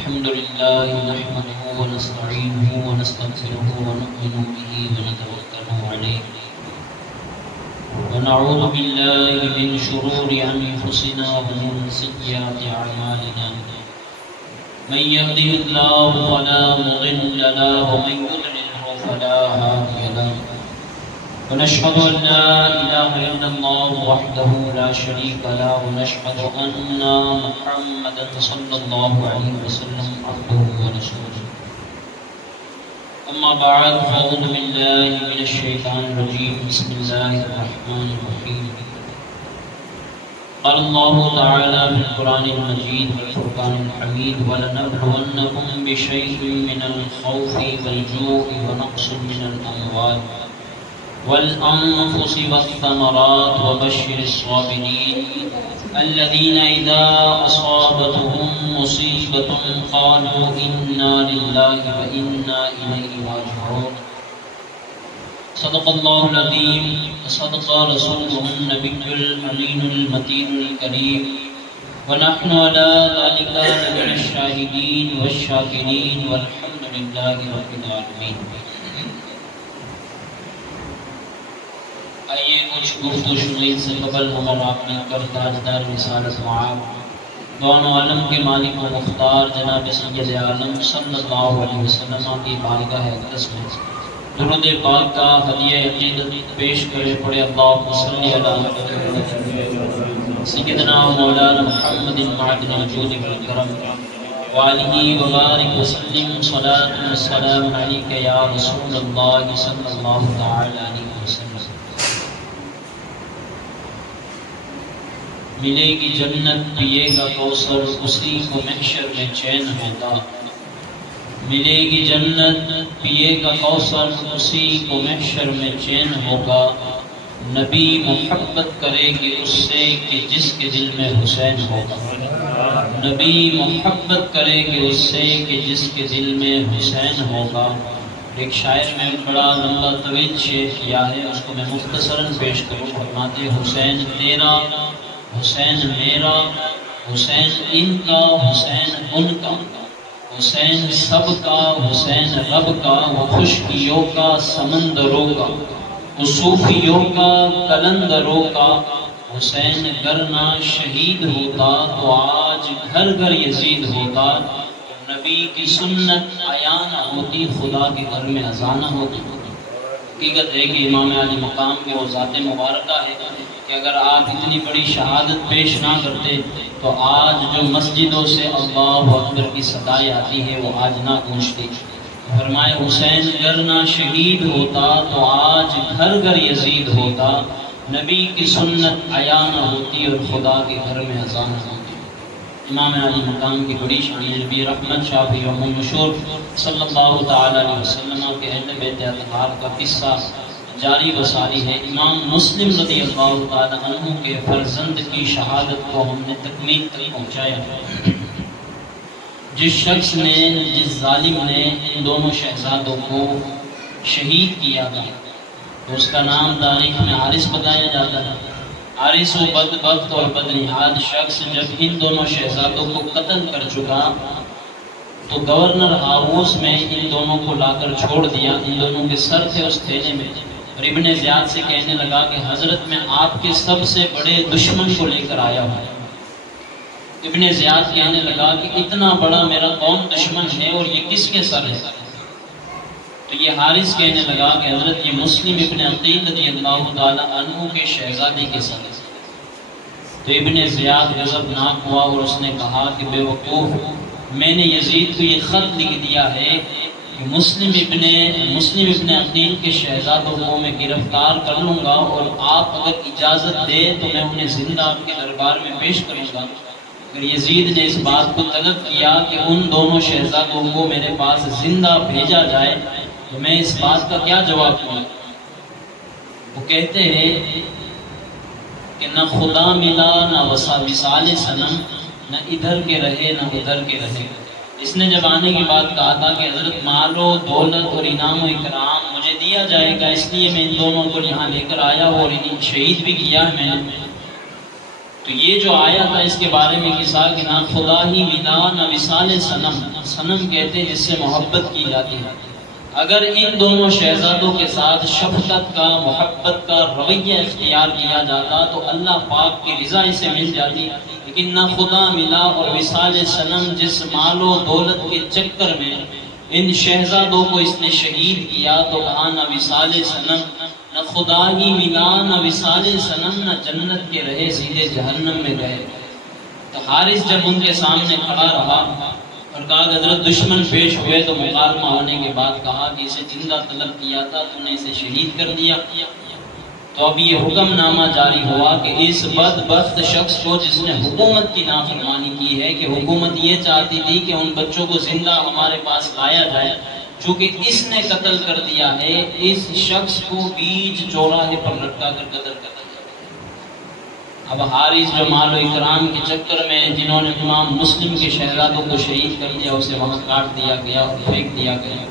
الحمد لله نحمده ونستعينه ونستغفره ونؤمن به ونتوكل عليه ونعوذ بالله من شرور أنفسنا ومن سيئات أعمالنا من يهده الله فلا مضل له ومن يضلله فلا هادي له ونشهد أن لا إله إلا الله وحده لا شريك له ونشهد أن محمدا صلى الله عليه وسلم عبده ورسوله أما بعد فأعوذ بالله من الشيطان الرجيم بسم الله الرحمن الرحيم قال الله تعالى في القرآن المجيد والفرقان الحميد ولنبلونكم بشيء من الخوف والجوع ونقص من الأموال والأنفس والثمرات وبشر الصابرين الذين إذا أصابتهم مصيبة قالوا إنا لله وإنا إليه راجعون صدق الله العظيم وصدق رسوله النبي الأمين المتين الكريم ونحن على ذلك من الشاهدين والشاكرين والحمد لله رب العالمين. آئیے کچھ گفت و شنید سے قبل ہم اور آپ مل کر تاجدار رسالت معاب دونوں عالم کے مالک و مختار جناب سید عالم صلی اللہ علیہ وسلم کی بارگاہ اقدس میں درود پاک کا ہدیہ عقیدت پیش کرے پڑے اللہم صلی علی سیدنا مولانا محمد معدن الجود والکرم وآلہ وبارک وسلم صلاة والسلام علیک یا رسول اللہ صلی اللہ تعالی علیہ وسلم. ملے گی جنت پیے گا کوثر اسی کو محشر میں چین ہوگا. ملے گی جنت پیے گا کوثر اسی کو محشر میں چین ہوگا. نبی محبت کرے گی اس سے کہ جس کے دل میں حسین ہوگا. نبی محبت کرے گی اس سے کہ جس کے دل میں حسین ہوگا. ایک شاعر میں بڑا لمبا طویل شعر کیا ہے، اس کو میں مختصراً پیش کروں. فرماتے حسین تیرا، حسین میرا، حسین ان کا، حسین ان کا، حسین سب کا، حسین رب کا، وہ خشکیوں کا سمندروں کا، وہ صوفیوں کا قلندروں کا. حسین گرنا شہید ہوتا تو آج گھر گھر یزید ہوتا. نبی کی سنت عیاں نہ ہوتی، خدا کے گھر میں اذان نہ ہوتی. حقیقت ہے کہ امام علی مقام کی وہ ذات مبارکہ ہے کہ اگر آپ اتنی بڑی شہادت پیش نہ کرتے تو آج جو مسجدوں سے اللہ اکبر کی صدائیں آتی ہے وہ آج نہ گونجتی. فرمائے حسین گرنا شہید ہوتا تو آج گھر گھر یزید ہوتا. نبی کی سنت عیاں نہ ہوتی اور خدا کے گھر میں اذان نہ ہوتی. امام علی مقام کی بڑی شان نبی رحمت شافی و مشہور صلی اللہ تعالی علیہ وسلم کے اہل بیت اطہار کا قصہ جاری و ساری ہے. امام مسلم رضی اللہ تعالی عنہ کے فرزند کی شہادت کو ہم نے تکمیل تک پہنچایا. جس شخص نے، جس ظالم نے ان دونوں شہزادوں کو شہید کیا تھا تو اس کا نام تاریخ میں حارث بتایا جاتا ہے. حارث و بدبخت اور بدنہاد شخص جب ان دونوں شہزادوں کو قتل کر چکا تو گورنر ہاؤس میں ان دونوں کو لا کر چھوڑ دیا. ان دونوں کے سر تھے اس تھیلے میں. اور ابن زیاد سے کہنے لگا کہ حضرت میں آپ کے سب سے بڑے دشمن کو لے کر آیا ہوں. ابن زیاد کہنے لگا کہ اتنا بڑا میرا کون دشمن ہے اور یہ کس کے سر ہے؟ تو یہ حارث کہنے لگا کہ حضرت یہ مسلم ابن عقیل رضی اللہ تعالی عنہ کے شہزادے کے سر ہے. تو ابن زیاد غضبناک ہوا اور اس نے کہا کہ بے وقوف، میں نے یزید کو یہ خط لکھ دیا ہے کہ مسلم ابن عقیل کے شہزادوں کو میں گرفتار کر لوں گا اور آپ اگر اجازت دے تو میں انہیں زندہ آپ کے دربار میں پیش کروں گا. اگر یزید نے اس بات کو طلب کیا کہ ان دونوں شہزادوں کو میرے پاس زندہ بھیجا جائے تو میں اس بات کا کیا جواب دوں؟ وہ کہتے ہیں کہ نہ خدا ملا نہ وصال صنم، نہ ادھر کے رہے نہ ادھر کے رہے. اس نے جب آنے کی بات کہا تھا کہ حضرت مال و دولت اور انعام و اکرام مجھے دیا جائے گا، اس لیے میں ان دونوں کو یہاں لے کر آیا اور انہیں شہید بھی کیا ہے میں نے. تو یہ جو آیا تھا اس کے بارے میں قصہ کہ نہ خدا ہی ملا نہ وصال صنم، صنم کہتے ہیں جس سے محبت کی جاتی ہے، اگر ان دونوں شہزادوں کے ساتھ شفقت کا، محبت کا رویہ اختیار کیا جاتا تو اللہ پاک کی رضا اسے مل جاتی، لیکن نہ خدا ملا اور وصال صنم جس مال و دولت کے چکر میں ان شہزادوں کو اس نے شہید کیا تو کہا نہ وصال صنم، نہ خدا ہی ملا نہ وصال صنم، نہ جنت کے رہے سیدھے جہنم میں گئے۔ تو حارث جب ان کے سامنے کھڑا رہا اور کہا کہ حضرت دشمن پیش ہوئے تو مکالمہ ہونے کے بعد کہا کہ اسے زندہ طلب کیا تھا، تو نے اسے شہید کر دیا۔ تو اب یہ حکم نامہ جاری ہوا کہ اس بدبخت شخص کو جس نے حکومت کی نافرمانی کی ہے، کہ حکومت یہ چاہتی تھی کہ ان بچوں کو زندہ ہمارے پاس لایا جائے، چونکہ اس نے قتل کر دیا ہے، اس شخص کو بیچ چوراہے پر لٹکا کر قتل کر دیا۔ اب حارث جو مال و اکرام کے چکر میں جنہوں نے امام مسلم کے شہزادوں کو شہید کر دیا، اسے وہاں کاٹ دیا گیا اور پھینک دیا گیا۔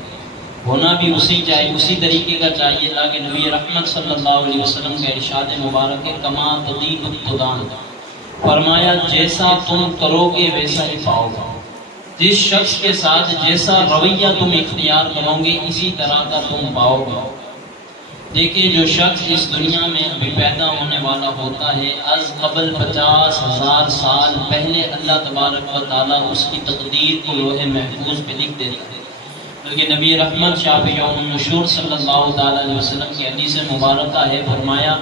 ہونا بھی اسی طریقے کا چاہیے تھا کہ نبی رحمت صلی اللہ علیہ وسلم کا ارشاد مبارک ہے کما تدین التدان، فرمایا جیسا تم کرو گے ویسا ہی پاؤ گے، جس شخص کے ساتھ جیسا رویہ تم اختیار کرو گے اسی طرح کا تم پاؤ گے۔ دیکھیں جو شخص اس دنیا میں ابھی پیدا ہونے والا ہوتا ہے، از قبل 50,000 سال پہلے اللہ تبارک و تعالیٰ اس کی تقدیر کو لوح محفوظ پہ لکھ دیتا ہے، بلکہ نبی رحمت شافع یوم النشور صلی اللہ تعالیٰ علیہ وسلم کی حدیث مبارکہ ہے، فرمایا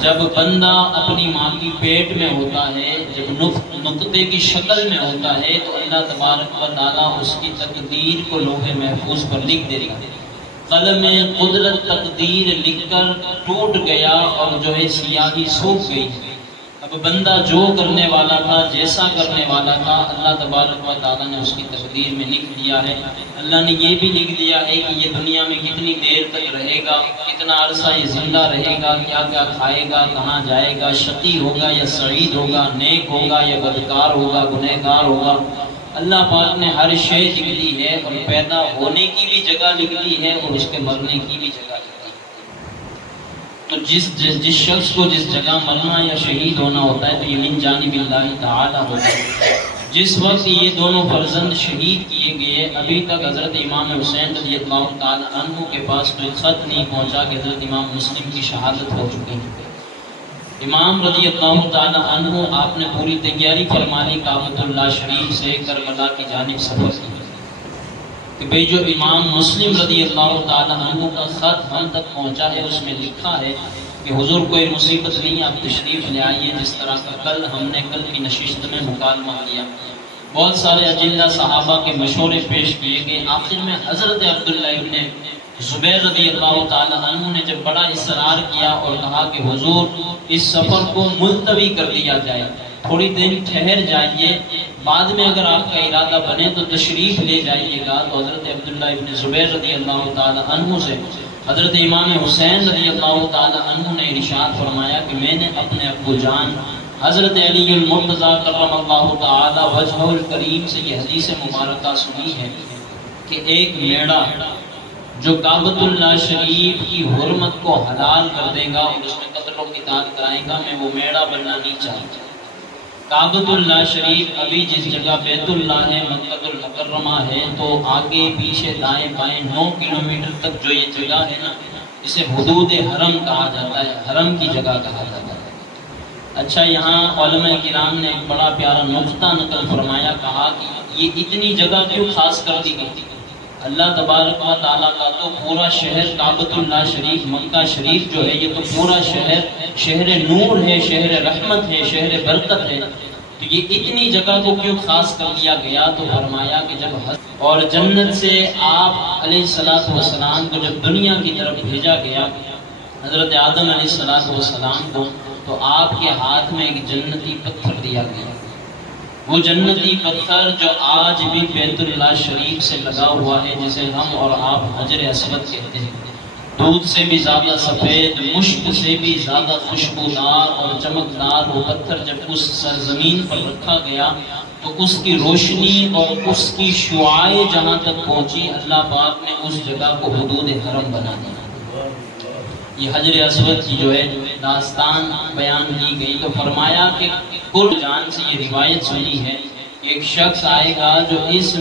جب بندہ اپنی ماں کی پیٹ میں ہوتا ہے، جب نقطے کی شکل میں ہوتا ہے تو اللہ تبارک و تعالیٰ اس کی تقدیر کو لوح محفوظ پر لکھ دیتا ہے۔ قلم قدرت تقدیر لکھ کر ٹوٹ گیا اور جو ہے سیاہی سوکھ گئی۔ اب بندہ جو کرنے والا تھا، جیسا کرنے والا تھا، اللہ تبارک و تعالیٰ نے اس کی تقدیر میں لکھ دیا ہے۔ اللہ نے یہ بھی لکھ دیا ہے کہ یہ دنیا میں کتنی دیر تک رہے گا، کتنا عرصہ یہ زندہ رہے گا، کیا کیا کھائے گا، کہاں جائے گا، شقی ہوگا یا سعید ہوگا، نیک ہوگا یا بدکار ہوگا، گنہگار ہوگا۔ اللہ پاک نے ہر شے لکھ دی ہے، اور پیدا ہونے کی بھی جگہ لکھ دی ہے اور اس کے مرنے کی بھی جگہ لکھ دی ہے۔ تو جس شخص کو جس جگہ مرنا یا شہید ہونا ہوتا ہے تو یہ من جانب اللہ تعالی ہوتا ہے۔ جس وقت یہ دونوں فرزند شہید کیے گئے، ابھی تک حضرت امام حسین رضی اللہ تعالی عنہ کے پاس کوئی خط نہیں پہنچا کہ حضرت امام مسلم کی شہادت ہو چکی ہے۔ امام رضی اللہ تعالی عنہ آپ نے پوری تیاری فرما لی کعبۃ اللہ شریف سے کربلا کی جانب سفر کی کہ بھئی جو امام مسلم رضی اللہ تعالی عنہ کا خط ہم تک پہنچا ہے اس میں لکھا ہے کہ حضور کوئی مصیبت نہیں، آپ تشریف لے آئیے، جس طرح کا ہم نے کل کی نشست میں مکالمہ کیا۔ بہت سارے اجلہ صحابہ کے مشورے پیش کیے گئے، آخر میں حضرت عبداللہ ابن زبیر رضی اللہ تعالی عنہ نے جب بڑا اصرار کیا اور کہا کہ حضور اس سفر کو ملتوی کر دیا جائے، تھوڑی دن ٹھہر جائیے، بعد میں اگر آپ کا ارادہ بنے تو تشریف لے جائیے گا، تو حضرت عبداللہ ابن زبیر رضی اللہ تعالی عنہ سے حضرت امام حسین رضی اللہ تعالی عنہ نے ارشاد فرمایا کہ میں نے اپنے ابو جان حضرت علی المرتضیٰ کرم اللہ تعالی وجہہ الکریم سے یہ حدیث مبارکہ سنی ہے کہ ایک میڑا جو کعبۃ اللہ شریف کی حرمت کو حلال کر دے گا اور اس میں قتل و قتال کرائے گا، میں وہ میڑا بننا نہیں چاہتا۔ کعبۃ اللہ شریف ابھی جس جگہ بیت اللہ ہے، مکہ المکرمہ ہے، تو آگے پیچھے دائیں بائیں 9 کلومیٹر تک جو یہ جگہ ہے نا، اسے حدود حرم کہا جاتا ہے، حرم کی جگہ کہا جاتا ہے۔ اچھا، یہاں علماء کرام نے ایک بڑا پیارا نقطہ نقل فرمایا، کہا کہ یہ اتنی جگہ کیوں خاص کر دی گئی؟ اللہ تبارک و تعالیٰ کا تو پورا شہر کعبۃ اللہ شریف، مکہ شریف جو ہے، یہ تو پورا شہر شہر نور ہے، شہر رحمت ہے، شہر برکت ہے، تو یہ اتنی جگہ کو کیوں خاص کر دیا گیا؟ تو فرمایا کہ جب اور جنت سے آپ علیہ السلام کو جب دنیا کی طرف بھیجا گیا، حضرت آدم علیہ السلام کو، تو آپ کے ہاتھ میں ایک جنتی پتھر دیا گیا۔ وہ جنتی پتھر جو آج بھی بیت اللہ شریف سے لگا ہوا ہے، جسے ہم اور آپ حجر اسود کہتے ہیں، دودھ سے بھی زیادہ سفید، مشک سے بھی زیادہ خوشبودار اور چمکدار وہ پتھر جب اس سرزمین پر رکھا گیا تو اس کی روشنی اور اس کی شعاعیں جہاں تک پہنچی، اللہ پاک نے اس جگہ کو حدود حرم بنا دیا۔ یہ حجر اسود کی جو ہے داستان بیان کی گئی تو فرمایا کہ کل جان سے یہ روایت سنی ہے کہ ایک شخص آئے گا جو اس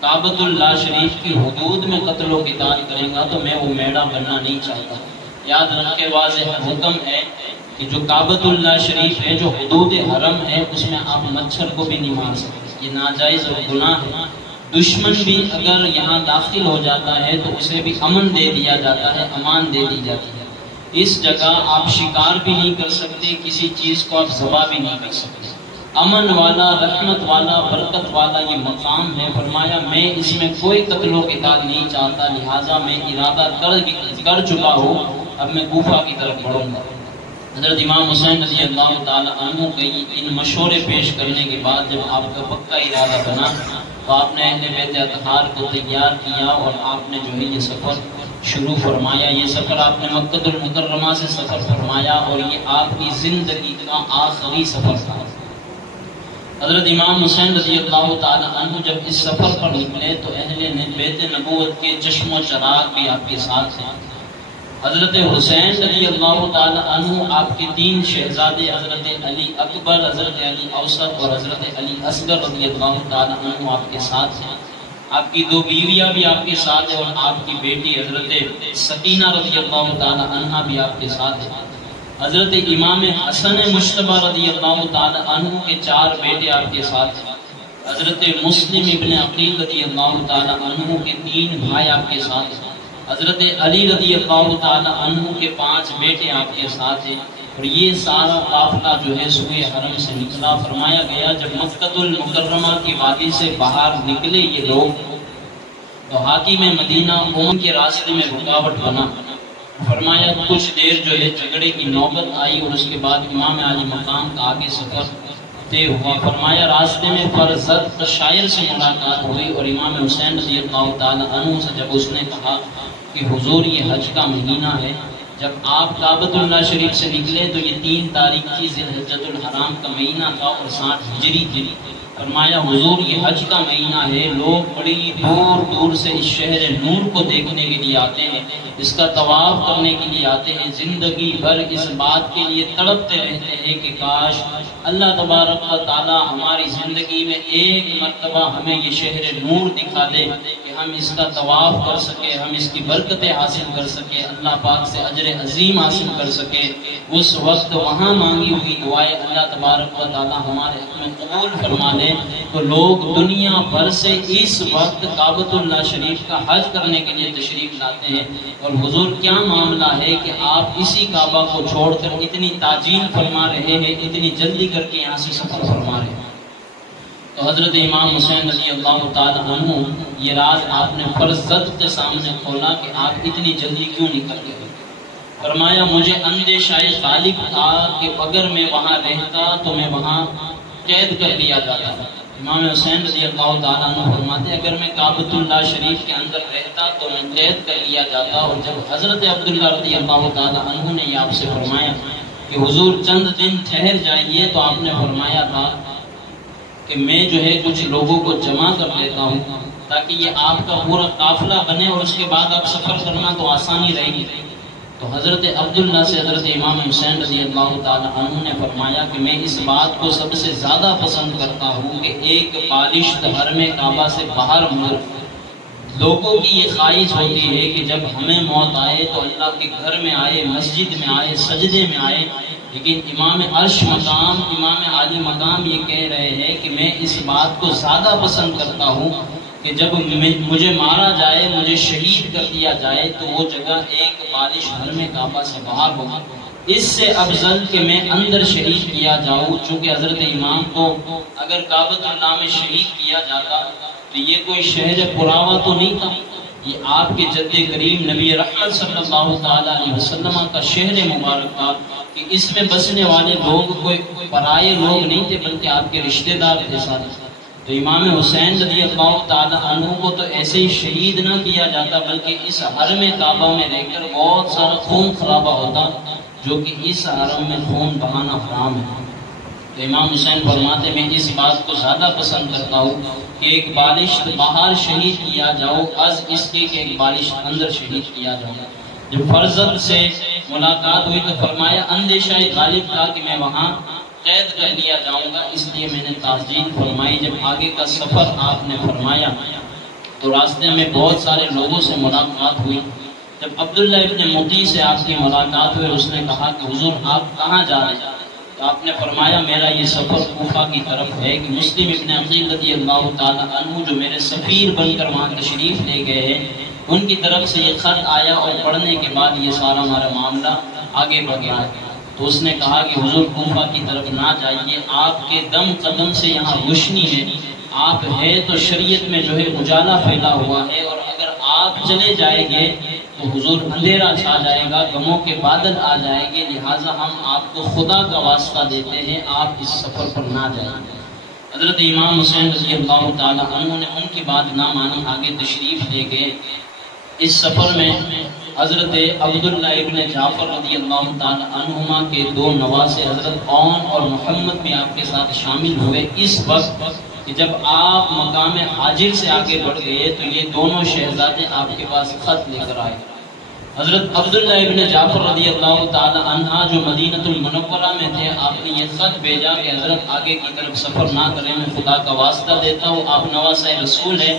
کعبۃ اللہ شریف کی حدود میں قتل و قتال کرے گا تو میں وہ میڑا بننا نہیں چاہتا۔ یاد رکھے واضح حکم ہے کہ جو کعبۃ اللہ شریف ہے، جو حدود حرم ہے، اس میں آپ مچھر کو بھی نہیں مار سکتے، یہ ناجائز اور گناہ ہے۔ دشمن بھی اگر یہاں داخل ہو جاتا ہے تو اسے بھی امن دے دیا جاتا ہے، امان دے دی جاتی ہے۔ اس جگہ آپ شکار بھی نہیں کر سکتے، کسی چیز کو آپ ذبح بھی نہیں کر سکتے۔ امن والا، رحمت والا، برکت والا یہ مقام ہے۔ فرمایا میں اس میں کوئی قتل و قتال نہیں چاہتا، لہٰذا میں ارادہ کر چکا ہوں، اب میں کوفہ کی طرف بڑھوں گا۔ حضرت امام حسین رضی اللہ تعالی عنہ کے ان مشورے پیش کرنے کے بعد جب آپ کا پکا ارادہ بنا تو آپ نے اہل بیت اطہار کو تیار کیا اور آپ نے جو ہے یہ سفر شروع فرمایا۔ یہ سفر آپ نے مکہ المکرمہ سے سفر فرمایا اور یہ آپ کی زندگی کا آخری سفر تھا۔ حضرت امام حسین رضی اللہ تعالی عنہ جب اس سفر پر نکلے تو اہل بیت نبوت کے چشم و چراغ بھی آپ کے ساتھ تھے۔ حضرت حسین رضی اللہ تعالی عنہ آپ کے تین شہزادے حضرت علی اکبر، حضرت علی اوسط اور حضرت علی اصغر رضی اللہ تعالی عنہ آپ کے ساتھ ہیں۔ آپ کی دو بیویاں بھی آپ کے ساتھ ہیں اور آپ کی بیٹی حضرت سکینہ رضی اللہ تعالی عنہ بھی آپ کے ساتھ ہیں۔ حضرت امام حسن مجتبی رضی اللہ تعالی عنہ کے چار بیٹے آپ کے ساتھ ہیں۔ حضرت مسلم ابن عقیل رضی اللہ تعالی عنہ کے تین بھائی آپ کے ساتھ ہیں۔ حضرت علی رضی اللہ تعالی عنہ کے 5 بیٹے آپ کے ساتھ ہیں اور یہ سارا قافلہ جو ہے سوئے حرم سے نکلا۔ فرمایا گیا جب مکہ المکرمہ کی وادی سے باہر نکلے یہ لوگ تو حاکم مدینہ ان کے راستے میں رکاوٹ بنا۔ فرمایا کچھ دیر جو ہے جھگڑے کی نوبت آئی اور اس کے بعد امام علی مقام کا آگے سفر طے ہوا۔ فرمایا راستے میں فرزد شاعر سے ملاقات ہوئی اور امام حسین رضی اللہ تعالی عنہ سے جب اس نے کہا کہ حضور یہ حج کا مہینہ ہے، جب آپ کعبۃ اللہ شریف سے نکلے تو یہ 3 تاریخ کی ذی الحجۃ الحرام کا مہینہ تھا اور 60 ہجری تھی۔ فرمایا حضور یہ حج کا مہینہ ہے، لوگ بڑی دور دور سے اس شہر نور کو دیکھنے کے لیے آتے ہیں، اس کا طواف کرنے کے لیے آتے ہیں، زندگی بھر اس بات کے لیے تڑپتے رہتے ہیں کہ کاش اللہ تبارک و تعالی ہماری زندگی میں ایک مرتبہ ہمیں یہ شہر نور دکھا دے کہ ہم اس کا طواف کر سکے، ہم اس کی برکتیں حاصل کر سکے، اللہ پاک سے اجر عظیم حاصل کر سکے۔ اس وقت وہاں مانگی ہوئی دعائیں اللہ تبارک و تعالی ہمارے حق میں قبول فرما لے تو لوگ دنیا بھر سے اس وقت کعبۃ اللہ شریف کا حج کرنے کے لیے تشریف لاتے ہیں۔ اور حضور کیا معاملہ ہے کہ آپ اسی کعبہ کو چھوڑ کر اتنی تعجیل فرما رہے ہیں، اتنی جلدی کر کے یہاں سے سفر فرما رہے ہیں۔ تو حضرت امام حسین رضی اللہ تعالی عنہ یہ راز آپ نے فرزد کے سامنے کھولا کہ آپ اتنی جلدی کیوں نکل گئے۔ فرمایا مجھے اندیشہ غالب تھا کہ اگر میں وہاں رہتا تو میں وہاں قید کر لیا جاتا تھا۔ امام حسین رضی اللہ تعالیٰ عنہ فرماتے اگر میں کعبۃ اللہ شریف کے اندر رہتا تو میں قید کر لیا جاتا۔ اور جب حضرت عبداللہ رضی اللہ تعالیٰ عنہ نے یہ آپ سے فرمایا کہ حضور چند دن ٹھہر جائیے تو آپ نے فرمایا تھا کہ میں جو ہے کچھ لوگوں کو جمع کر لیتا ہوں تاکہ یہ آپ کا پورا قافلہ بنے اور اس کے بعد آپ سفر کرنا تو آسانی رہے گی۔ تو حضرت عبداللہ سے حضرت امام حسین رضی اللہ تعالی عنہ نے فرمایا کہ میں اس بات کو سب سے زیادہ پسند کرتا ہوں کہ ایک بالشت حرم کعبہ سے باہر مر لوگوں کی یہ خواہش ہوتی ہے کہ جب ہمیں موت آئے تو اللہ کے گھر میں آئے، مسجد میں آئے، سجدے میں آئے، لیکن امام عرش مقام، امام عالی مقام یہ کہہ رہے ہیں کہ میں اس بات کو زیادہ پسند کرتا ہوں کہ جب مجھے مارا جائے، مجھے شہید کر دیا جائے تو وہ جگہ ایک بالش حرم کعبہ سے باہر ہو، اس سے افضل کہ میں اندر شہید کیا جاؤں۔ چونکہ حضرت امام کو اگر کعبۃ اللہ میں شہید کیا جاتا تو یہ کوئی شہر پراوا تو نہیں تھا، یہ آپ کے جد کریم نبی رحمت صلی اللہ تعالی علیہ وسلم کا شہر مبارک تھا کہ اس میں بسنے والے لوگ کوئی پرائے لوگ نہیں تھے بلکہ آپ کے رشتہ دار تھے سارے۔ تو امام حسین رضی اللہ تعالی عنہ کو تو ایسے ہی شہید نہ کیا جاتا بلکہ اس حرم کعبہ میں رہ کر بہت سارا خون خرابہ ہوتا جو کہ اس حرم میں خون بہانا حرام ہے۔ تو امام حسین فرماتے میں اس بات کو زیادہ پسند کرتا ہوں کہ ایک بالش باہر شہید کیا جاؤ از اس کے کہ ایک بالش اندر شہید کیا جاؤ۔ جب فرزند سے ملاقات ہوئی تو فرمایا اندیشہ غالب تھا کہ میں وہاں قید کر لیا جاؤں گا، اس لیے میں نے تعجیل فرمائی۔ جب آگے کا سفر آپ نے فرمایا تو راستے میں بہت سارے لوگوں سے ملاقات ہوئی۔ جب عبداللہ ابن مطیع سے آپ کی ملاقات ہوئی، اس نے کہا کہ حضور آپ کہاں جا رہے ہیں؟ تو آپ نے فرمایا میرا یہ سفر کوفہ کی طرف ہے کہ مسلم ابن عقیل رضی اللہ تعالیٰ عنہ جو میرے سفیر بن کر وہاں تشریف لے گئے ہیں، ان کی طرف سے یہ خط آیا اور پڑھنے کے بعد یہ سارا ہمارا معاملہ آگے بڑھ رہا ہے۔ تو اس نے کہا کہ حضور کوفہ کی طرف نہ جائیے، آپ کے دم قدم سے یہاں روشنی ہے، آپ ہے تو شریعت میں جو ہے اجالا پھیلا ہوا ہے، اور اگر آپ چلے جائیں گے تو حضور اندھیرا چھا جائے گا، غموں کے بادل آ جائیں گے، لہٰذا ہم آپ کو خدا کا واسطہ دیتے ہیں آپ اس سفر پر نہ جائیں۔ حضرت امام حسین رضی اللہ تعالیٰ عنہ نے ان کی بات نہ مانی، آگے تشریف لے گئے۔ اس سفر میں حضرت عبداللہ ابن جعفر رضی اللہ تعالیٰ عنہما کے دو نواسے حضرت عون اور محمد بھی آپ کے ساتھ شامل ہوئے۔ اس وقت کہ جب آپ مقام حاجر سے آگے بڑھ گئے تو یہ دونوں شہزادے آپ کے پاس خط لے کر آئے۔ حضرت عبداللہ ابن جعفر رضی اللہ تعالی عنہ جو مدینۃ المنورہ میں تھے، آپ نے یہ خط بھیجا کہ حضرت آگے کی طرف سفر نہ کریں، میں خدا کا واسطہ دیتا ہوں، آپ نواسہ رسول ہیں،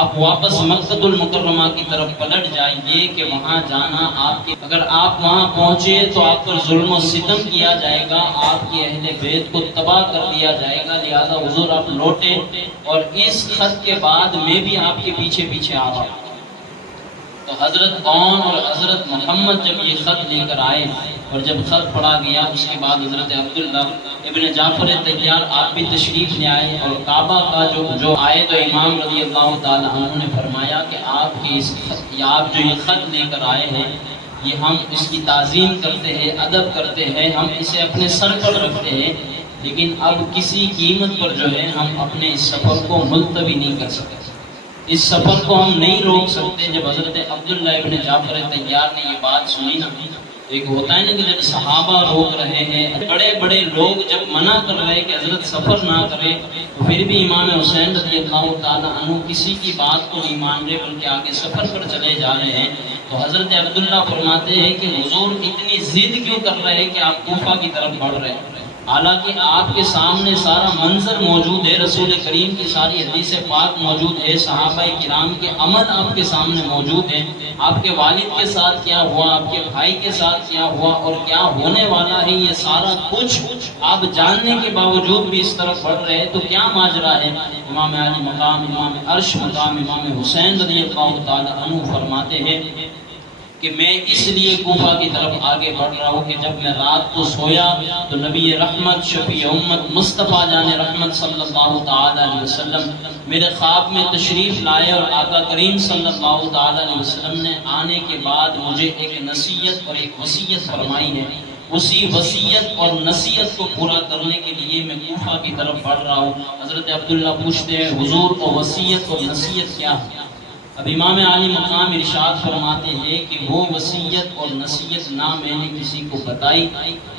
آپ واپس مکہ المکرمہ کی طرف پلٹ جائیے کہ وہاں جانا آپ کے، اگر آپ وہاں پہنچے تو آپ پر ظلم و ستم کیا جائے گا، آپ کی اہل بیت کو تباہ کر دیا جائے گا، لہذا حضور آپ لوٹے، اور اس خط کے بعد میں بھی آپ کے پیچھے پیچھے آ رہا ہوں۔ تو حضرت عون اور حضرت محمد جب یہ خط لے کر آئے اور جب خط پڑھا گیا، اس کے بعد حضرت عبداللہ ابن جعفر طیار آپ بھی تشریف لے آئے، اور کعبہ کا جو آئے تو امام رضی اللہ تعالی عنہ نے فرمایا کہ آپ جو یہ خط لے کر آئے ہیں، یہ ہم اس کی تعظیم کرتے ہیں، ادب کرتے ہیں، ہم اسے اپنے سر پر رکھتے ہیں، لیکن اب کسی قیمت پر جو ہے ہم اپنے اس سفر کو ملتوی نہیں کر سکتے، اس سفر کو ہم نہیں روک سکتے۔ جب حضرت عبداللہ ابن جعفر طیار نے یہ بات سنی نا، ایک ہوتا ہے نا کہ جب صحابہ روک رہے ہیں، بڑے بڑے لوگ جب منع کر رہے کہ حضرت سفر نہ کرے، تو پھر بھی امام حسین رضی اللہ تعالیٰ عنہ کسی کی بات کو نہیں مان رہے، بلکہ آگے سفر پر چلے جا رہے ہیں۔ تو حضرت عبداللہ فرماتے ہیں کہ حضور اتنی ضد کیوں کر رہے ہیں کہ آپ کوفہ کی طرف بڑھ رہے ہیں، حالانکہ آپ کے سامنے سارا منظر موجود ہے، رسول کریم کی ساری حدیث پاک موجود ہے، صحابہ کرام کے عمل آپ کے سامنے موجود ہیں، آپ کے والد کے ساتھ کیا ہوا، آپ کے بھائی کے ساتھ کیا ہوا اور کیا ہونے والا ہے، یہ سارا کچھ آپ جاننے کے باوجود بھی اس طرف بڑھ رہے ہیں، تو کیا ماجرا ہے؟ امام علی مقام، امام عرش مقام، امام حسین رضی اللہ تعالی عنہ فرماتے ہیں کہ میں اس لیے کوفہ کی طرف آگے بڑھ رہا ہوں کہ جب میں رات کو سویا تو نبی رحمت، شفیع امت، مصطفیٰ جان رحمت صلی اللہ تعالی علیہ وسلم میرے خواب میں تشریف لائے، اور آقا کریم صلی اللہ تعالی علیہ وسلم نے آنے کے بعد مجھے ایک نصیحت اور ایک وصیت فرمائی ہے۔ اسی وصیت اور نصیحت کو پورا کرنے کے لیے میں کوفہ کی طرف بڑھ رہا ہوں۔ حضرت عبداللہ پوچھتے ہیں حضور کو وصیت اور نصیحت کیا ہے؟ اب امام علی مقام ارشاد فرماتے ہیں کہ وہ وصیت اور نصیحت نہ میں نے کسی کو بتائی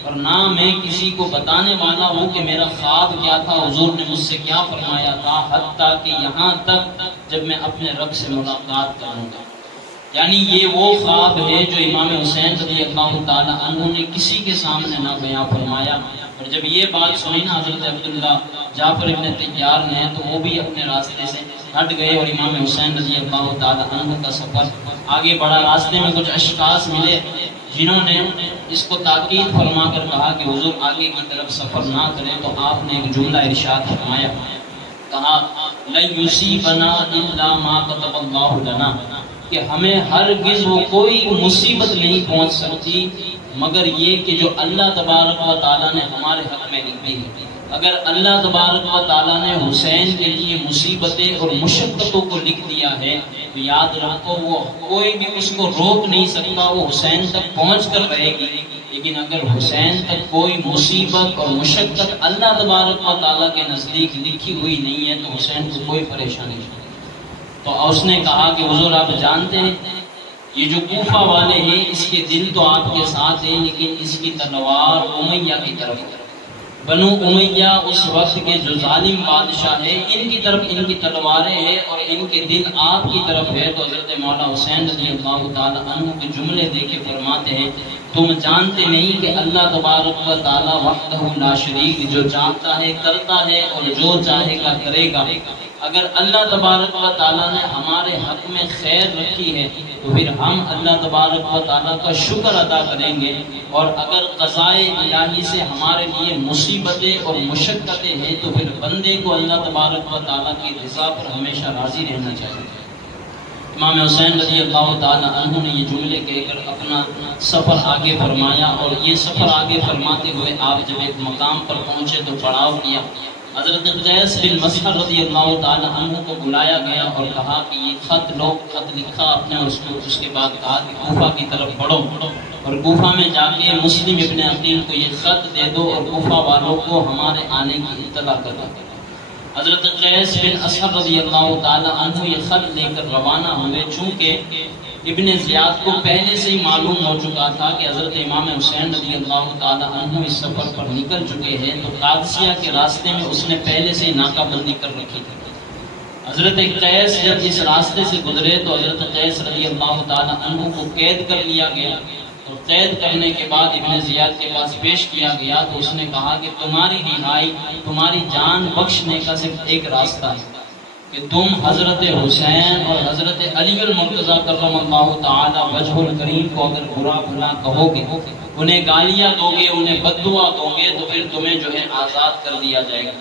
اور نہ میں کسی کو بتانے والا ہوں کہ میرا خواب کیا تھا، حضور نے مجھ سے کیا فرمایا تھا، حتیٰ کہ یہاں تک جب میں اپنے رب سے ملاقات کروں گا۔ یعنی یہ وہ خواب ہے جو امام حسین رضی اللہ تعالی عنہ نے کسی کے سامنے نہ بیان فرمایا، اور جب یہ بات سنی نا حضرت عبداللہ جعفر ابن طیار نے، تو وہ بھی اپنے راستے سے ہٹ گئے، اور امام حسین رضی اللہ تعالی عنہ کا سفر آگے بڑھا۔ راستے میں کچھ اشخاص ملے جنہوں نے اس کو تاکید فرما کر کہا کہ حضور آگے کی طرف سفر نہ کریں، تو آپ نے ایک جملہ ارشاد فرمایا، کہا لن یصیبنا الا ما کتب اللہ لنا، کہ ہمیں ہرگز وہ کوئی مصیبت نہیں پہنچ سکتی مگر یہ کہ جو اللہ تبارک و تعالیٰ نے ہمارے حق میں لکھی ہے۔ اگر اللہ تبارک و تعالیٰ نے حسین کے لیے مصیبتیں اور مشقتوں کو لکھ دیا ہے تو یاد رکھو وہ کوئی بھی اس کو روک نہیں سکتا، وہ حسین تک پہنچ کر رہے گی۔ لیکن اگر حسین تک کوئی مصیبت اور مشقت اللہ تبارک و تعالیٰ کے نزدیک لکھی ہوئی نہیں ہے تو حسین کو کوئی پریشانی نہیں۔ تو اس نے کہا کہ حضور آپ جانتے ہیں یہ جو کوفہ والے ہیں اس کے دل تو آپ کے ساتھ ہیں، لیکن اس کی تلوار امیہ کی طرف ہے۔ بنو امیہ اس وقت کے جو ظالم بادشاہ ہے، ان کی طرف ان کی تلواریں ہیں اور ان کے دل آپ کی طرف ہے۔ تو حضرت مولا حسین رضی اللہ تعالی عنہ کے جملے دے کے فرماتے ہیں، تم جانتے نہیں کہ اللہ تبارک و تعالی وحدہ لا شریک، جو چاہتا ہے کرتا ہے اور جو چاہے گا کرے گا۔ اگر اللہ تبارک و تعالیٰ نے ہمارے حق میں خیر رکھی ہے تو پھر ہم اللہ تبارک و تعالیٰ کا شکر ادا کریں گے، اور اگر قضائے الہی سے ہمارے لیے مصیبتیں اور مشقتیں ہیں تو پھر بندے کو اللہ تبارک و تعالیٰ کی رضا پر ہمیشہ راضی رہنا چاہیے۔ امام حسین رضی اللہ تعالیٰ عنہ نے یہ جملے کہہ کر اپنا سفر آگے فرمایا، اور یہ سفر آگے فرماتے ہوئے آپ جب ایک مقام پر پہنچے تو پڑاؤ کیا۔ حضرت قیس بن مسعر رضی اللہ تعالیٰ عنہ کو بلایا گیا اور کہا کہ یہ خط لو، خط لکھا آپ نے، اس کے بعد کہا کہ کوفہ کی طرف بڑھو اور کوفہ میں جا کے مسلم ابن عقیل کو یہ خط دے دو اور کوفہ والوں کو ہمارے آنے کی اطلاع کر دو۔ حضرت قیس بن اسحر رضی اللہ تعالیٰ عنہ یہ خط لے کر روانہ ہوئے، چونکہ ابن زیاد کو پہلے سے ہی معلوم ہو چکا تھا کہ حضرت امام حسین رضی اللہ تعالیٰ عنہ اس سفر پر نکل چکے ہیں، تو قادسیہ کے راستے میں اس نے پہلے سے ہی ناکہ بندی کر رکھی تھی۔ حضرت قیس جب اس راستے سے گزرے تو حضرت قیس رضی اللہ تعالیٰ عنہ کو قید کر لیا گیا، اور قید کرنے کے بعد ابن زیاد کے پاس پیش کیا گیا تو اس نے کہا کہ تمہاری رہائی، تمہاری جان بخشنے کا صرف ایک راستہ ہے کہ تم حضرت حسین اور حضرت علی المرتضیٰ کرم اللہ تعالی وجہ الکریم کو اگر برا بھلا کہو گے، انہیں گالیاں دو گے، انہیں بد دعا دو گے، تو پھر تمہیں جو ہے آزاد کر دیا جائے گا۔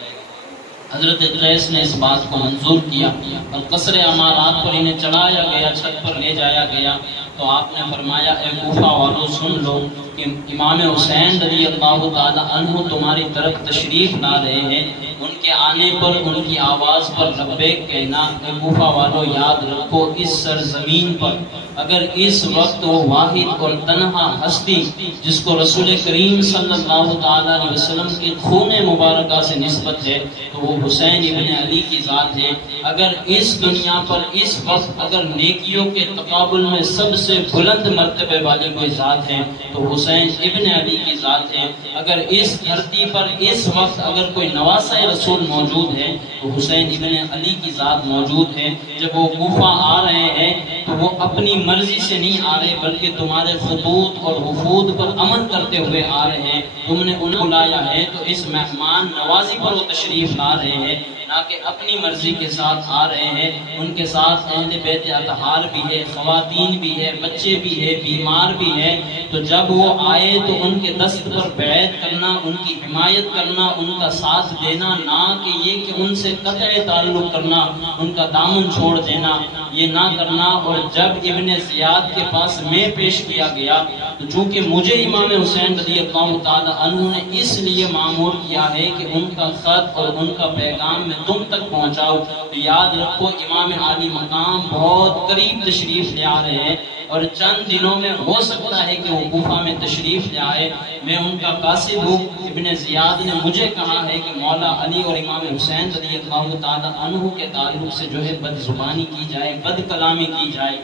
حضرت قیس نے اس بات کو منظور کیا اور قصر امارات پر انہیں چڑھایا گیا، چھت پر لے جایا گیا۔ تو آپ نے فرمایا، اے کوفہ والو سن لو کہ امام حسین رضی اللہ تعالی عنہ تمہاری طرف تشریف لا رہے ہیں، ان کے آنے پر ان کی آواز پر لبیک کہنا۔ اے کوفہ والو یاد رکھو، اس سرزمین پر اگر اس وقت وہ واحد اور تنہا ہستی جس کو رسول کریم صلی اللہ تعالی علیہ وسلم کے خون مبارکہ سے نسبت ہے تو وہ حسین ابن علی کی ذات ہے۔ اگر اس دنیا پر اس وقت اگر نیکیوں کے تقابل میں سب سے بلند مرتبے والی کوئی ذات ہے تو حسین ابن علی کی ذات ہے۔ اگر اس دھرتی پر اس وقت اگر کوئی نواسہ رسول موجود ہے تو حسین ابن علی کی ذات موجود ہے۔ جب وہ کوفہ آ رہے ہیں تو وہ اپنی مرضی سے نہیں آ رہے بلکہ تمہارے خطوط اور وفود پر عمل کرتے ہوئے آ رہے ہیں۔ تم نے انہیں بلایا ہے تو اس مہمان نوازی پر وہ تشریف لا رہے ہیں، نہ کہ اپنی مرضی کے ساتھ آ رہے ہیں۔ ان کے ساتھ اہل بیت اطہار بھی ہے، خواتین بھی ہے، بچے بھی ہے، بیمار بھی ہے۔ تو جب وہ آئے تو ان کے دست پر بیعت کرنا، ان کی حمایت کرنا، ان کا ساتھ دینا، نہ کہ یہ کہ ان سے قطع تعلق کرنا، ان کا دامن چھوڑ دینا، یہ نہ کرنا۔ اور جب ابن زیاد کے پاس میں پیش کیا گیا تو چونکہ مجھے امام حسین رضی اللہ تعالی عنہ نے اس لیے معمور کیا ہے کہ ان کا خط اور ان کا پیغام میں تم تک پہنچاؤ، تو یاد رکھو امام عالی مقام بہت قریب تشریف لے آ رہے ہیں اور چند دنوں میں ہو سکتا ہے کہ وہ کوفہ میں تشریف لے آئے۔ میں ان کا قاصد ہوں۔ ابن زیاد نے مجھے کہا ہے کہ مولا علی اور امام حسین رضی اللہ تعالی عنہ کے تعلق سے جو ہے بد زبانی کی جائے، بد کلامی کی جائے،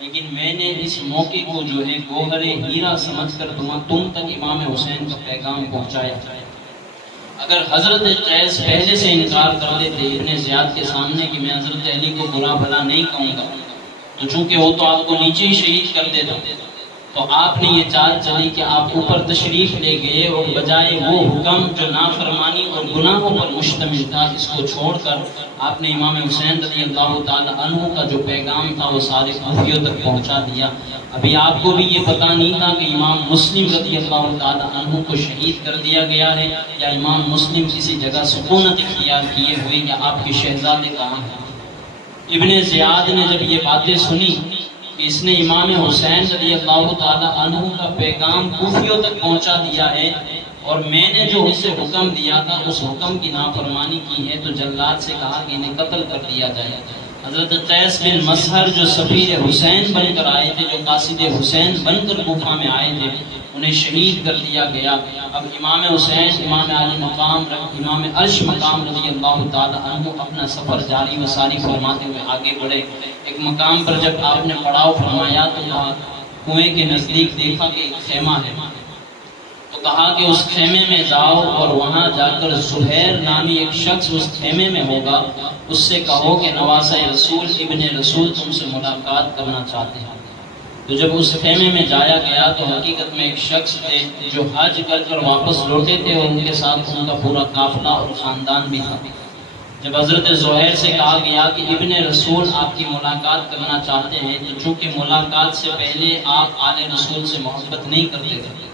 لیکن میں نے اس موقع کو جو ہے گوہر ہیرا سمجھ کر تم تک امام حسین کا پیغام پہنچایا۔ اگر حضرت قیس پہلے سے انکار کر دیتے ابن زیاد کے سامنے کہ میں حضرت علی کو برا بھلا نہیں کہوں گا، تو چونکہ وہ تو آپ کو نیچے ہی شہید کر دیتا، تو آپ نے یہ چال چلی کہ آپ اوپر تشریف لے گئے اور بجائے وہ حکم جو نافرمانی اور گناہوں پر مشتمل تھا اس کو چھوڑ کر آپ نے امام حسین رضی اللہ تعالی عنہ کا جو پیغام تھا وہ سارے کوفیوں تک پہنچا دیا۔ ابھی آپ کو بھی یہ پتہ نہیں تھا کہ امام مسلم رضی اللہ تعالی عنہ کو شہید کر دیا گیا ہے، یا امام مسلم کسی جگہ سکونت اختیار کیے ہوئے، یا آپ کے شہزادے کہاں ہیں۔ ابن زیاد نے جب یہ باتیں سنی کہ اس نے امام حسین رضی اللہ تعالی عنہ کا پیغام کوفیوں تک پہنچا دیا ہے اور میں نے جو اسے حکم دیا تھا اس حکم کی نافرمانی کی ہے، تو جلاد سے کہا کہ انہیں قتل کر دیا جائے۔ حضرت قیس بن مسحر جو سفیر حسین بن کر آئے تھے، جو قاصد حسین بن کر کوفہ میں آئے تھے، انہیں شہید کر دیا گیا۔ اب امام حسین، امام علی مقام، امام عرش مقام رضی اللہ تعالی عنہ اپنا سفر جاری و ساری فرماتے ہوئے آگے بڑھے۔ ایک مقام پر جب آپ نے پڑاؤ فرمایا تو کنویں کے نزدیک دیکھا کہ ایک خیمہ ہے، تو کہا کہ اس خیمے میں جاؤ اور وہاں جا کر زہیر نامی ایک شخص اس خیمے میں ہوگا، اس سے کہو کہ نواسہ رسول ابن رسول تم سے ملاقات کرنا چاہتے ہیں۔ تو جب اس خیمے میں جایا گیا تو حقیقت میں ایک شخص تھے جو حج کر کر واپس لوٹے تھے، اور ان کے ساتھ ان کا پورا قافلہ اور خاندان بھی تھا۔ جب حضرت زہیر سے کہا گیا کہ ابن رسول آپ کی ملاقات کرنا چاہتے ہیں، تو چونکہ ملاقات سے پہلے آپ آل رسول سے محبت نہیں کرتے تھے،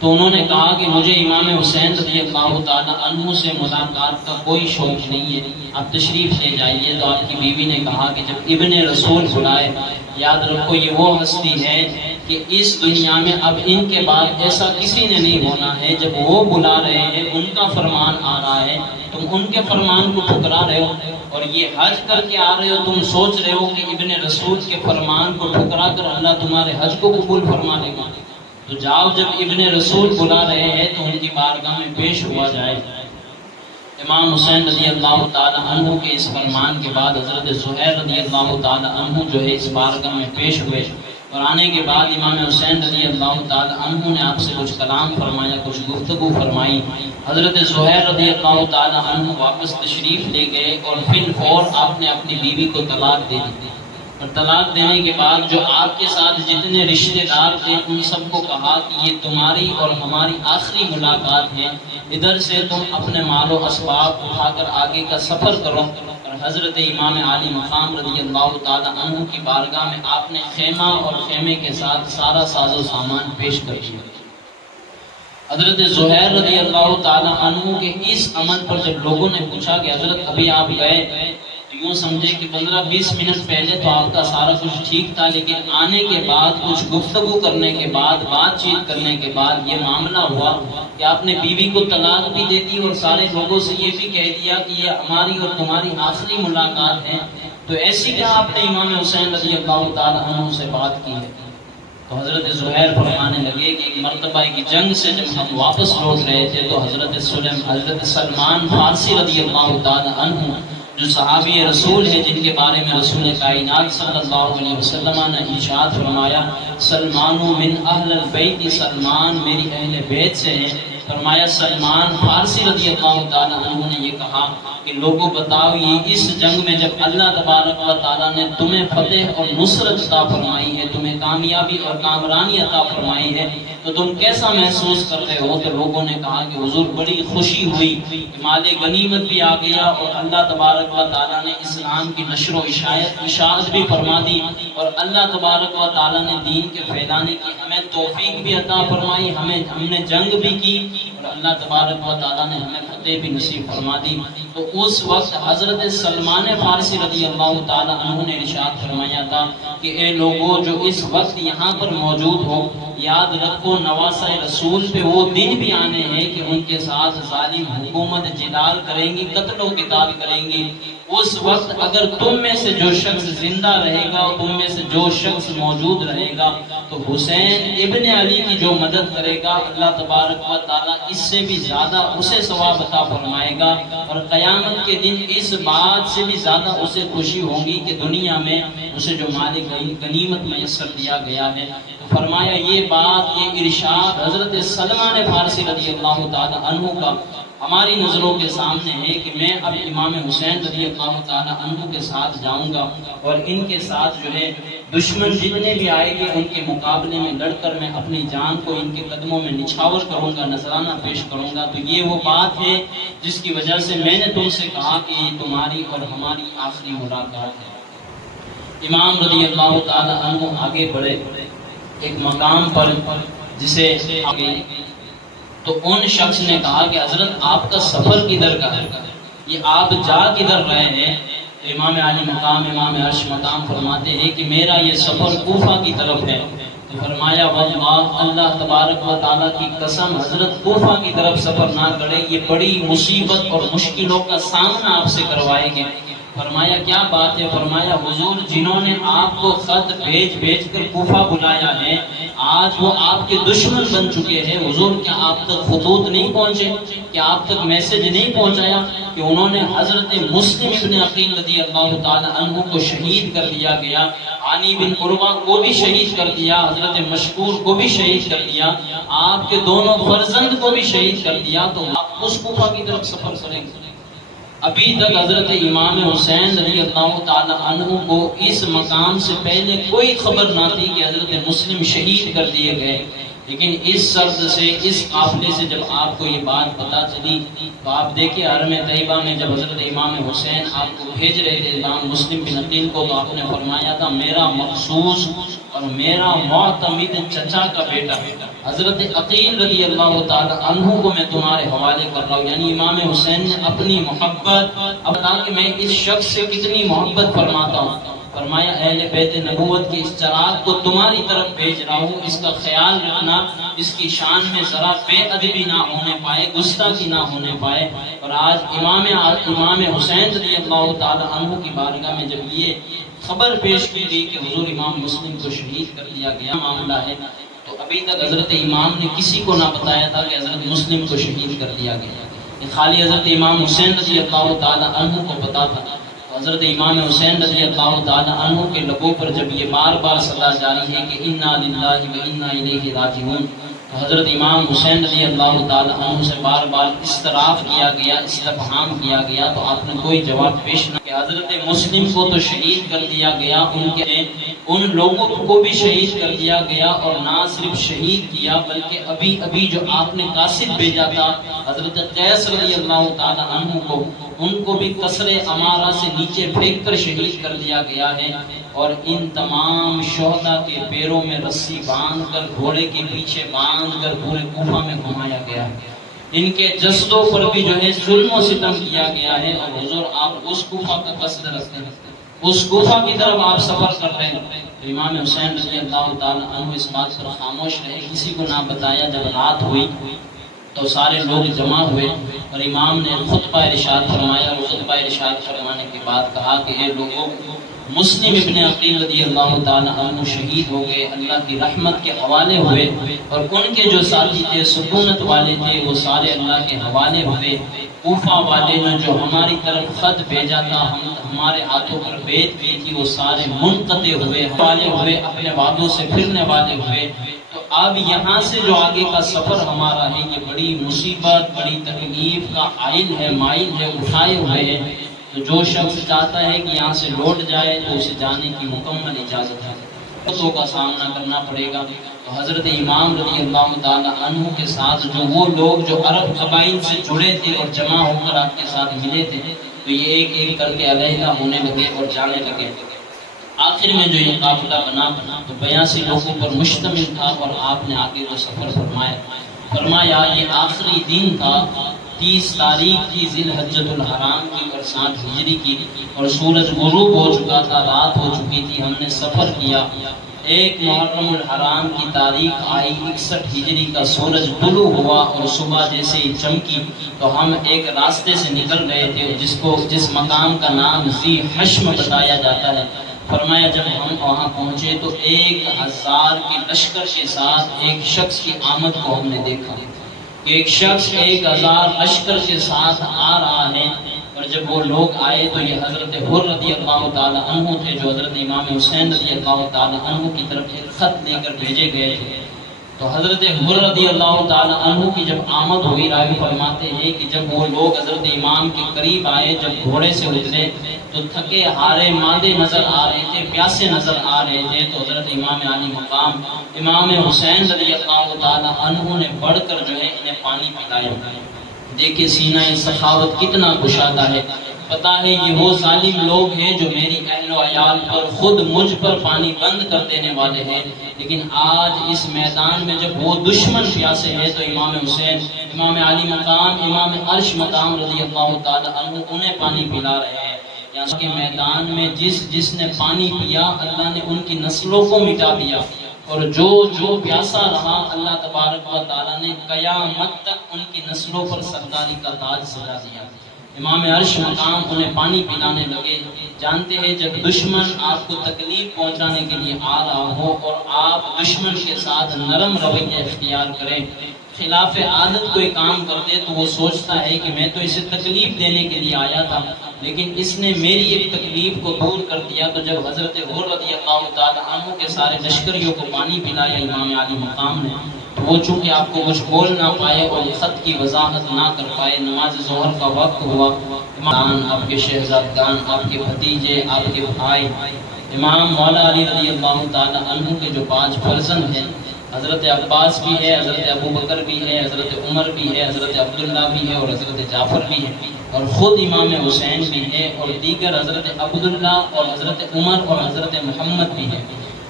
تو انہوں نے کہا کہ مجھے امام حسین رضی اللہ تعالیٰ عنہ سے ملاقات کا کوئی شوق نہیں ہے، آپ تشریف لے جائیے۔ تو آپ کی بیوی نے کہا کہ جب ابن رسول بلائے، یاد رکھو یہ وہ ہستی ہے کہ اس دنیا میں اب ان کے بعد ایسا کسی نے نہیں ہونا ہے، جب وہ بلا رہے ہیں ان کا فرمان آ رہا ہے، تم ان کے فرمان کو ٹھکرا رہے ہو، اور یہ حج کر کے آ رہے ہو، تم سوچ رہے ہو کہ ابن رسول کے فرمان کو ٹھکرا کر اللہ تمہارے حج کو قبول فرما لے گا۔ تو جاؤ، جب ابن رسول بلا رہے ہیں تو ان کی بارگاہ میں پیش ہوا جائے۔ امام حسین رضی اللہ تعالی عنہ کے اس فرمان کے بعد حضرت زہیر رضی اللہ تعالی عنہ جو ہے اس بارگاہ میں پیش ہوئے، اور آنے کے بعد امام حسین رضی اللہ تعالی عنہ نے آپ سے کچھ کلام فرمایا، کچھ گفتگو فرمائی۔ حضرت زہیر رضی اللہ تعالی عنہ واپس تشریف لے گئے، اور فی الفور آپ نے اپنی بیوی کو طلاق دے دی، اور طلاق دینے کے بعد جو آپ کے ساتھ جتنے رشتہ دار تھے ان سب کو کہا کہ یہ تمہاری اور ہماری آخری ملاقات ہے، ادھر سے تم اپنے مال و اسباب اٹھا کر آگے کا سفر کرو۔ اور حضرت امام عالی مقام رضی اللہ تعالی عنہ کی بارگاہ میں آپ نے خیمہ اور خیمے کے ساتھ سارا ساز و سامان پیش کر دیا۔ حضرت زہیر رضی اللہ تعالی عنہ کے اس عمل پر جب لوگوں نے پوچھا کہ حضرت ابھی آپ گئے، یوں سمجھے کہ 15-20 منٹ پہلے تو آپ کا سارا کچھ ٹھیک تھا، لیکن آنے کے بعد کچھ گفتگو کرنے کے بعد، بات چیت کرنے کے بعد یہ معاملہ ہوا کہ آپ نے بیوی کو طلاق بھی دے دی، اور سارے لوگوں سے یہ بھی کہہ دیا کہ یہ ہماری اور تمہاری آخری ملاقات ہے۔ تو ایسی کیا آپ نے امام حسین رضی اللہ تعالی عنہ سے بات کی ہے؟ تو حضرت زہیر فرمانے لگے کہ ایک مرتبہ کی جنگ سے جب ہم واپس لوٹ رہے تھے تو حضرت سلمان فارسی رضی اللہ تعالی عنہ جو صحابی رسول ہے، جن کے بارے میں رسول کائنات صلی اللہ علیہ وسلم نے ارشاد فرمایا سلمان من اہل البیت، سلمان میری اہل بیت سے ہے۔ فرمایا سلمان فارسی رضی اللہ تعالیٰ عنہ نے یہ کہا کہ لوگوں بتاؤ، یہ اس جنگ میں جب اللہ تبارک و تعالیٰ نے تمہیں فتح اور نصرت عطا فرمائی ہے، تمہیں کامیابی اور کامرانی عطا فرمائی ہے، تو تم کیسا محسوس کر رہے ہو؟ تو لوگوں نے کہا کہ حضور بڑی خوشی ہوئی کہ مال غنیمت بھی آ گیا، اور اللہ تبارک و تعالیٰ نے اسلام کی نشر و اشاعت بھی فرما دی، اور اللہ تبارک و تعالیٰ نے دین کے پھیلانے کی ہمیں توفیق بھی عطا فرمائی، ہم نے جنگ بھی کی، اور اللہ تبارک و تعالیٰ نے ہمیں فتح بھی نصیب فرما دی۔ تو اس وقت حضرت سلمان فارسی رضی اللہ تعالیٰ عنہ نے ارشاد فرمایا تھا کہ اے لوگوں جو اس وقت یہاں پر موجود ہو، یاد رکھو نواسہ رسول پہ وہ دن بھی آنے ہیں کہ ان کے ساتھ ظالم حکومت جدال کریں گی، قتل و قتال کریں گی۔ اس وقت اگر تم میں سے جو شخص زندہ رہے گا، تم میں سے جو شخص موجود رہے گا، تو حسین ابن علی کی جو مدد کرے گا، اللہ تبارک و تعالیٰ اس سے بھی زیادہ اسے ثواب عطا فرمائے گا، اور قیامت کے دن اس بات سے بھی زیادہ اسے خوشی ہوگی کہ دنیا میں اسے جو مال غنیمت میسر دیا گیا ہے۔ تو فرمایا یہ بات، یہ ارشاد حضرت سلمان فارسی رضی اللہ تعالی عنہ کا ہماری نظروں کے سامنے ہے کہ میں اب امام حسین رضی اللہ تعالی عنہ کے ساتھ جاؤں گا، اور ان کے ساتھ جو ہے دشمن جتنے بھی آئے گے ان کے مقابلے میں لڑ کر میں اپنی جان کو ان کے قدموں میں نچھاور کروں گا، نذرانہ پیش کروں گا۔ تو یہ وہ بات ہے جس کی وجہ سے میں نے تم سے کہا کہ یہ تمہاری اور ہماری آخری ملاقات ہے۔ امام رضی اللہ تعالی عنہ آگے بڑھے ایک مقام پر جسے آگے، تو ان شخص نے کہا کہ حضرت آپ کا سفر کدھر کا ہے، یہ آپ جا کدھر رہے ہیں؟ امام عالی مقام امام عرش مقام فرماتے ہیں کہ میرا یہ سفر کوفہ کی طرف ہے۔ تو فرمایا واللہ، اللہ تبارک و تعالیٰ کی قسم، حضرت کوفہ کی طرف سفر نہ کرے، یہ بڑی مصیبت اور مشکلوں کا سامنا آپ سے کروائے گے۔ فرمایا کیا بات ہے؟ فرمایا حضور جنہوں نے آپ کو خط بھیج کر کوفہ بلایا ہے آج وہ آپ کے دشمن بن چکے ہیں۔ حضور کیا آپ تک خطوط نہیں پہنچے؟ کیا آپ تک میسج نہیں پہنچایا کہ انہوں نے حضرت مسلم ابن عقیل رضی اللہ تعالی عنہ کو شہید کر دیا گیا، عانی بن عروہ کو بھی شہید کر دیا، حضرت مشکور کو بھی شہید کر دیا، آپ کے دونوں فرزند کو بھی شہید کر دیا، تو آپ اس کوفہ کی طرف سفر کریں گے۔ ابھی تک حضرت امام حسین رضی اللہ تعالی عنہ کو اس مقام سے پہلے کوئی خبر نہ تھی کہ حضرت مسلم شہید کر دیے گئے، لیکن اس سرد سے، اس قافلے سے جب آپ کو یہ بات پتہ چلی تو آپ دیکھیں حرم طیبہ میں جب حضرت امام حسین آپ کو بھیج رہے تھے امام مسلم بن عقیل کو، تو آپ نے فرمایا تھا میرا مخصوص اور میرا معتمد چچا کا بیٹا حضرت عقیل رضی اللہ تعالی عنہ کو میں تمہارے حوالے کر رہا ہوں۔ یعنی امام حسین نے اپنی محبت اپنا کہ میں اس شخص سے کتنی محبت فرماتا ہوں، فرمایا اہل بیت نبوت کے اس چراغ کو تمہاری طرف بھیج رہا ہوں، اس کا خیال رکھنا، اس کی شان میں ذرا بے ادبی نہ ہونے پائے، گستاخی نہ ہونے پائے۔ اور آج امام حسین رضی اللہ تعالی عنہ کی بارگاہ میں جب یہ خبر پیش کی گئی کہ حضور امام مسلم کو شہید کر دیا گیا معاملہ ہے، تو ابھی تک حضرت امام نے کسی کو نہ بتایا تھا کہ حضرت مسلم کو شہید کر دیا گیا، خالی حضرت امام حسین رضی اللہ تعالی عنہ کو پتا تھا۔ حضرت امام حسین رضی اللہ تعالی عنہ کے لبوں پر جب یہ بار بار صدا جاری ہے کہ انا للہ و انا الیہ راجعون، تو حضرت امام حسین رضی اللہ تعالی عنہ سے بار بار استراف کیا گیا، استفہام کیا گیا، تو آپ نے کوئی جواب پیش نہ کیا۔ حضرت مسلم کو تو شہید کر دیا گیا، ان لوگوں کو بھی شہید کر دیا گیا، اور نہ صرف شہید کیا بلکہ ابھی جو آپ نے قاصد بھیجا تھا حضرت قیس رضی اللہ تعالی عنہ کو، ان کو بھی قصر امارہ سے نیچے پھینک کر شہید کر دیا گیا ہے۔ اور ان تمام شہداء کے پیروں میں رسی باندھ کر گھوڑے کے پیچھے باندھ کر پورے کوفہ میں گھمایا گیا ہے، ان کے جسدوں پر بھی جو ہے ظلم و ستم کیا گیا ہے۔ اور حضور آپ اس کوفہ کا قصد رکھتے ہیں، اس کوفہ کی طرف آپ سفر کر رہے ہیں، تو امام حسین رضی اللہ تعالی عنہ اس بات پر خاموش رہے، کسی کو نہ بتایا۔ جب رات ہوئی تو سارے لوگ جمع ہوئے اور امام نے خطبہ ارشاد فرمایا، اور خطبہ ارشاد فرمانے کے بعد کہا کہ اے لوگوں، مسلم ابن عقیل رضی اللہ تعالی عنہ شہید ہو گئے، اللہ کی رحمت کے حوالے ہوئے، اور ان کے جو ساتھی تھے، سکونت والے تھے، وہ سارے اللہ کے حوالے ہوئے۔ کوفہ والے نے جو ہماری طرف خط بھیجا تھا، ہمارے ہاتھوں پر بیعت کی تھی، وہ سارے منقطع ہوئے، حوالے ہوئے، اپنے وعدوں سے پھرنے والے ہوئے۔ تو اب یہاں سے جو آگے کا سفر ہمارا ہے، یہ بڑی مصیبت، بڑی تکلیف کا مائل ہے، اٹھائے ہوئے ہیں۔ تو جو شخص چاہتا ہے کہ یہاں سے لوٹ جائے تو اسے جانے کی مکمل اجازت ہے، خطوں کا سامنا کرنا پڑے گا۔ تو حضرت امام رضی اللہ تعالی عنہ کے ساتھ جو وہ لوگ جو عرب قبائل سے جڑے تھے اور جمع ہو کر آپ کے ساتھ ملے تھے، تو یہ ایک ایک کر کے علیحدہ ہونے لگے اور جانے لگے۔ آخر میں جو یہ قافلہ بنا تو 82 لوگوں پر مشتمل تھا، اور آپ نے آگے جو سفر فرمایا یہ آخری دن تھا، 30 تاریخ کی ذی الحجۃ الحرام کی اور 7 ہجری کی، اور سورج غروب ہو چکا تھا، رات ہو چکی تھی۔ ہم نے سفر کیا، 1 محرم الحرام کی تاریخ آئی، 61 ہجری کا سورج طلوع ہوا، اور صبح جیسے ہی چمکی تو ہم ایک راستے سے نکل رہے تھے جس مقام کا نام ذی حشم بتایا جاتا ہے۔ فرمایا جب ہم وہاں پہنچے تو 1000 کے لشکر کے ساتھ ایک شخص کی آمد کو ہم نے دیکھا، ایک شخص 1000 لشکر کے ساتھ آ رہا ہے۔ اور جب وہ لوگ آئے تو یہ حضرت حر رضی اللہ تعالی عنہ تھے، جو حضرت امام حسین رضی اللہ تعالی عنہ کی طرف ایک خط لے کر بھیجے گئے تھے۔ تو حضرت حر رضی اللہ تعالی عنہ کی جب آمد ہوئی، راوی فرماتے ہیں کہ جب وہ لوگ حضرت امام کے قریب آئے، جب گھوڑے سے اترے تو تھکے ہارے ماندے نظر آ رہے تھے، پیاسے نظر آ رہے تھے۔ تو حضرت امام علی مقام امام حسین رضی اللہ تعالی عنہ نے بڑھ کر جو ہے انہیں پانی پلایا۔ دیکھیں سینہ سخاوت کتنا گشادہ ہے۔ پتا ہے یہ وہ ظالم لوگ ہیں جو میری اہل و عیال پر، خود مجھ پر پانی بند کر دینے والے ہیں، لیکن آج اس میدان میں جب وہ دشمن پیاسے ہیں تو امام حسین، امام علی مقام، امام عرش مقام رضی اللہ تعالی عنہ انہیں پانی پلا رہے ہیں۔ یہاں کے میدان میں جس نے پانی پیا، اللہ نے ان کی نسلوں کو مٹا دیا، اور جو پیاسا رہا، اللہ تبارک و تعالیٰ نے قیامت تک ان کی نسلوں پر سرداری کا تاج سجا دیا۔ امام عرش مقام انہیں پانی پلانے لگے۔ جانتے ہیں جب دشمن آپ کو تکلیف پہنچانے کے لیے آ رہا ہو اور آپ دشمن کے ساتھ نرم رویہ اختیار کریں، خلاف عادت کوئی کام کرتے تو وہ سوچتا ہے کہ میں تو اسے تکلیف دینے کے لیے آیا تھا، لیکن اس نے میری ایک تکلیف کو دور کر دیا۔ تو جب حضرت حر رضی اللہ تعالیٰ عنہ کے سارے لشکریوں کو پانی پلایا امام علی مقام نے، تو وہ چونکہ آپ کو کچھ بول نہ پائے اور خط کی وضاحت نہ کر پائے، نماز ظہر کا وقت ہوا، امام آپ کے شہزادگان، آپ کے بھتیجے، آپ کے بھائی، امام مولا علی رضی اللہ تعالیٰ عنہ کے جو 5 فرزند ہیں، حضرت عباس بھی ہے، حضرت ابو بکر بھی ہے، حضرت عمر بھی ہے، حضرت عبداللہ بھی ہے اور حضرت جعفر بھی ہے، اور خود امام حسین بھی ہے، اور دیگر حضرت عبداللہ اور حضرت عمر اور حضرت محمد بھی ہے۔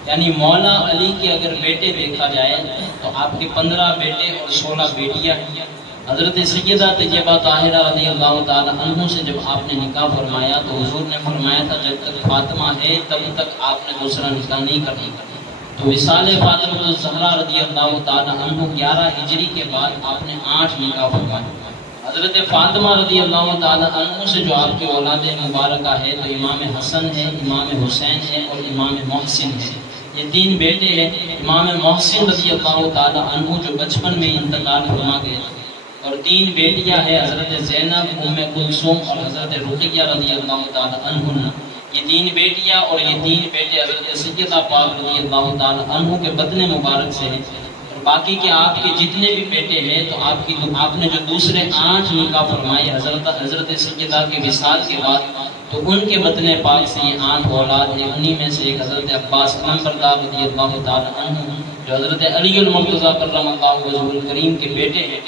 یعنی مولا علی کے اگر بیٹے دیکھا جائے تو آپ کے 15 بیٹے اور 16 بیٹیاں ہیں۔ حضرت سیدہ طیبہ طاہرہ رضی اللہ تعالی عنہ سے جب آپ نے نکاح فرمایا تو حضور نے فرمایا تھا جب تک فاطمہ ہے تب تک آپ نے دوسرا نکاح نہیں کرنا۔ تو وصال فاطمہ الزہرا رضی اللہ تعالی عنہ 11 ہجری کے بعد آپ نے 8 نکاح فرمائے۔ حضرت فاطمہ رضی اللہ تعالی عنہ سے جو آپ کے اولاد مبارکہ ہے تو امام حسن ہے، امام حسین ہے اور امام محسن ہے، یہ 3 بیٹے ہیں۔ امام محسن رضی اللہ تعالی عنہ جو بچپن میں انتقال فرما گئے، اور 3 بیٹیاں ہیں حضرت زینب، ام کلثوم اور حضرت رقیہ رضی اللہ تعالی عنہ۔ یہ 3 بیٹیاں اور یہ 3 بیٹے حضرت سیدہ پاک رضی اللہ تعالی عنہ کے بدن مبارک سے ہیں، اور باقی کے آپ کے جتنے بھی بیٹے ہیں تو آپ نے جو دوسرے 8 نکاح فرمائے حضرت سیدہ کے وصال کے بعد، تو ان کے بدن پاک سے یہ 8 اولاد ہیں۔ انہی میں سے ایک حضرت عباس علمبردار رضی اللہ تعالی عنہ جو حضرت علی المرتضیٰ کرم اللہ وجہہ الکریم کے بیٹے ہیں،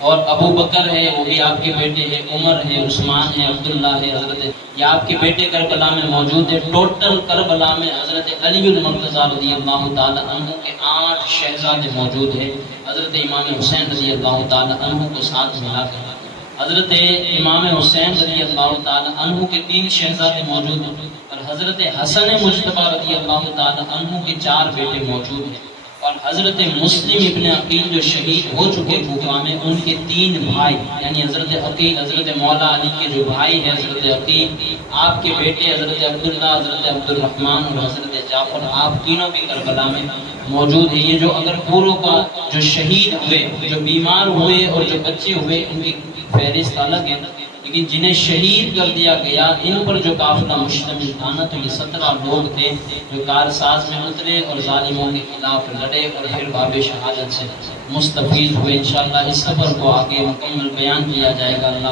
اور ابو بکر ہے وہ بھی آپ کے بیٹے ہیں، عمر ہے، عثمان ہے، عبداللہ ہے، حضرت یہ آپ کے بیٹے کربلا میں موجود ہے۔ ٹوٹل کربلا میں حضرت علی المرتضیٰ رضی اللہ تعالی عنہ کے 8 شہزادے موجود ہیں، حضرت امام حسین رضی اللہ تعالی عنہ کو ساتھ ملا کر۔ حضرت امام حسین رضی اللہ تعالی عنہ کے 3 شہزادے موجود ہیں، اور حضرت حسن مجتبی رضی اللہ تعالی عنہ کے 4 بیٹے موجود ہیں، اور حضرت مسلم ابن عقیل جو شہید ہو چکے کوفہ میں، ان کے 3 بھائی یعنی حضرت عقیل، حضرت مولا علی کے جو بھائی ہیں حضرت عقیل، آپ کے بیٹے حضرت عبداللہ، حضرت عبد الرحمن اور حضرت جعفر، آپ تینوں بھی کربلا میں موجود ہیں۔ یہ جو اگر پوروں کا جو شہید ہوئے، جو بیمار ہوئے اور جو بچے ہوئے، ان کی فہرست الگ ہے، لیکن جنہیں شہید کر دیا گیا ان پر جو قافلہ مشتمل تھا نا، تو یہ 17 لوگ تھے جو کارساز میں اترے اور ظالموں کے خلاف لڑے اور پھر باب شہادت سے مستفید ہوئے۔ انشاءاللہ اس سفر کو آگے مکمل بیان کیا جائے گا۔ اللہ